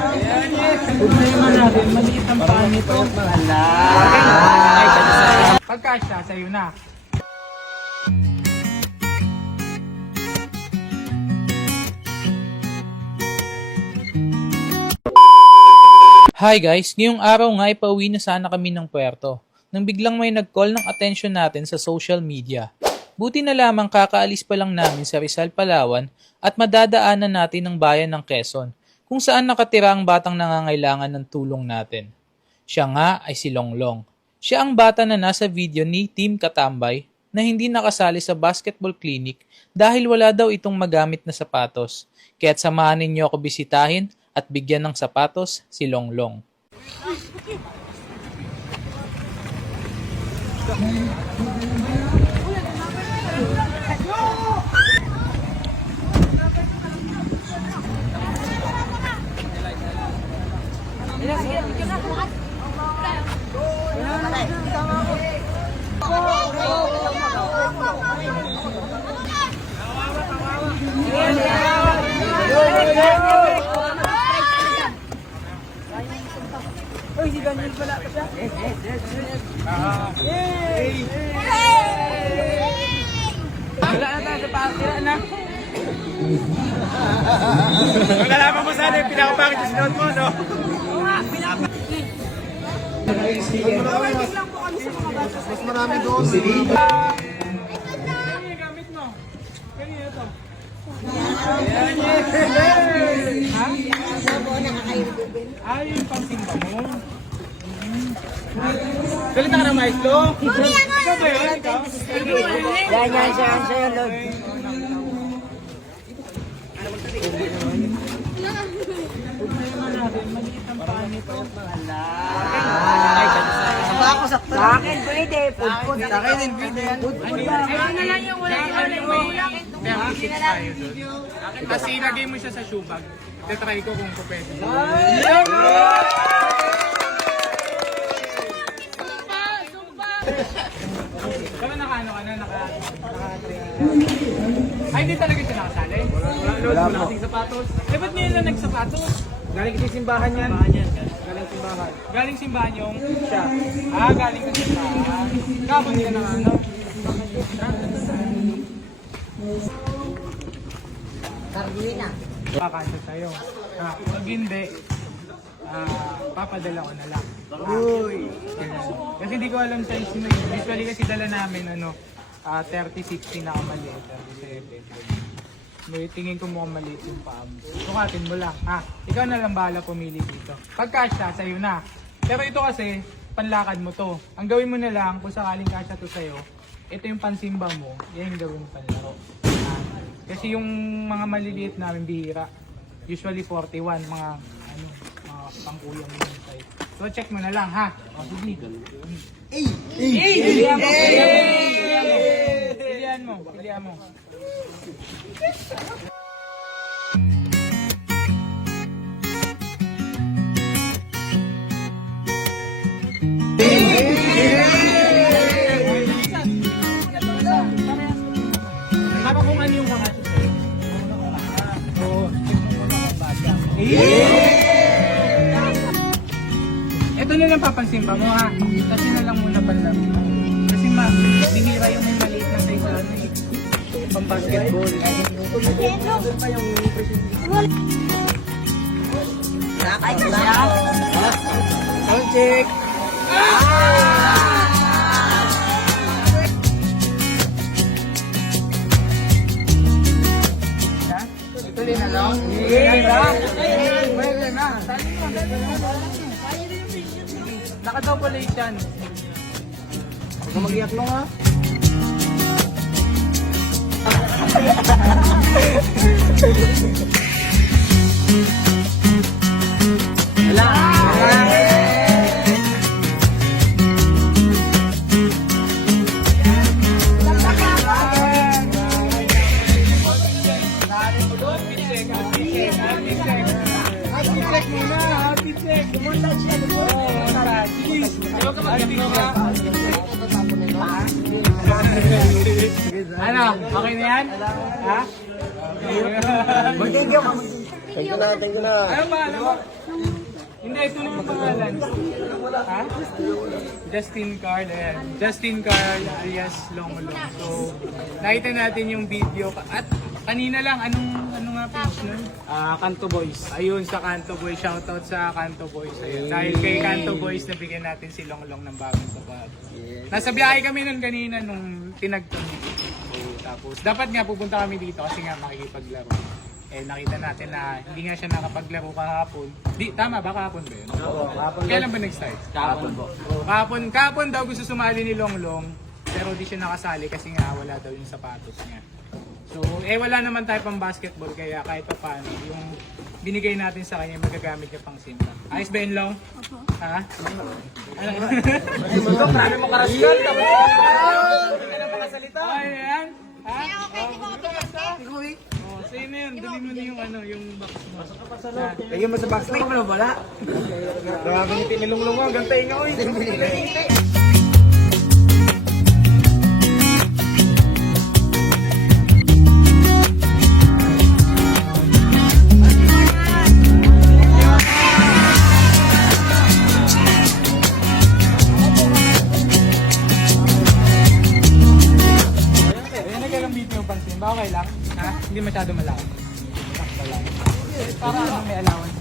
Problema natin, maliit ang paa nito. Pagkasya, sa'yo na. Hi guys, ngayong araw nga ipauwi na sana kami ng puerto nang biglang may nag-call ng attention natin sa social media. Buti na lamang kakaalis pa lang namin sa Rizal, Palawan at madadaanan natin ang bayan ng Quezon kung saan nakatira ang batang nangangailangan ng tulong natin. Siya nga ay si Longlong. Siya ang bata na nasa video ni Team Katambay na hindi nakasali sa basketball clinic dahil wala daw itong magamit na sapatos. Kaya't samahan ninyo ako bisitahin at bigyan ng sapatos si Longlong. Uy, si Daniel pala pa siya. Wala na tayo sa party na. Nalaman mo sana yung pinakapakit yung sinuot mo, no? Mas marami doon. Ganyan yung gamit mo. Ganyan ito. Ay, yung pangsimba mo. Galit ka na, maestro. Ikaw ba yun? Ikaw? Yan siya, Lord. Problema natin, maliit ang paa nito. Sa akin, pwede. Pudpud. Sa akin, pwede. Pudpud lang. Ano lang yung wala yung 36 tayo doon. Tapos ilagay mo siya sa shoe bag. Tetry ko kung pwede. Kaya nakaano ka na, Ay, hindi talaga siya nakasali? Wala po. Sapatos. Eh, ba't ngayon lang nagsapatos? Galing kasi simbahan yan. Galing simbahan. Galing simbahan yung siya. Galing ka simbahan. Kapag ka na ano? Carolina. Kakasya sa'yo. Pag hindi, papadala ko na lang. Uy. Kasi hindi ko alam size mo eh. Usually kasi dala namin 30-60 na kamaliit, 37. May tingin ko mukhang maliit yung paa mo. Sukatin mo lang. Ikaw na lang bahala pumili dito. Pag kasya, sa'yo na. Pero ito kasi, panlakad mo to. Ang gawin mo na lang, kung sakaling kasya to sa'yo, ito yung pansimba mo, yan yung gawin mo panlaro. Kasi yung mga maliliit namin bihira, usually 41, mga pangkuyang yung size. So check mo na lang ha. O sige. Pilihan mo. Pilihan mo. Tama kung ano yung kakasya sa'yo. So, check mo muna kung basa. Ito na lang papansin pa mo ha. Kasi na lang muna panlaro. Kasi bihira yung may maliit na size pang basketball. Ay, siya. Sound check. Tuloy na lang. Mayroon na. Naka-double yan. Huwag ka mag-iyak mo, ha? Check muna, happy check. Ayaw ka mag-iyak ha. Ano? Okay na yan? Ha? Magiging ka. Thank you na. Ano ba, alam mo? Hindi, ito na yung pangalan. Ha? Justin Carl, ayan. Justin Carl alias Longolong. So, nakita natin yung video. At kanina lang, ano nga page nun? Kanto Boys. Ayun, sa Kanto Boys. Shoutout sa Kanto Boys. Ayun. Dahil kay Kanto Boys, nabigyan natin si Longlong ng bagong sapatos. Nasa biyahe kami nun kanina nung tinagton. So, tapos, dapat nga pupunta kami dito kasi nga makikipaglaro. Eh, nakita natin na hindi nga siya nakapaglaro kahapon. Di, tama ba? Kahapon ba yun? Oo, kahapon. Kailan ba nag-start? Kahapon po. Kahapon daw gusto sumali ni Longlong, pero di siya nakasali kasi nga wala daw yung sapatos niya. So, wala naman tayo pang basketball kaya kahit pa paano, yung binigay natin sa kanya, magagamit niya pang simpa. Ayos ba yun, Long? Opo. Ha? Ano? Marami mo karasyon. Ay, yan? Ha? Oh, sa'yo na yun. Dali mo na yung ano, yung box mo. Lagyan mo sa box. Lagyan mo na wala. Grabe ni tinilunglong mo. Hanggang tayo nga oy. Ayan, nagagambit yung pansin. Ba okay lang? Ha? Hindi masyado malaki. Sakto lang. Para ano, may allowance.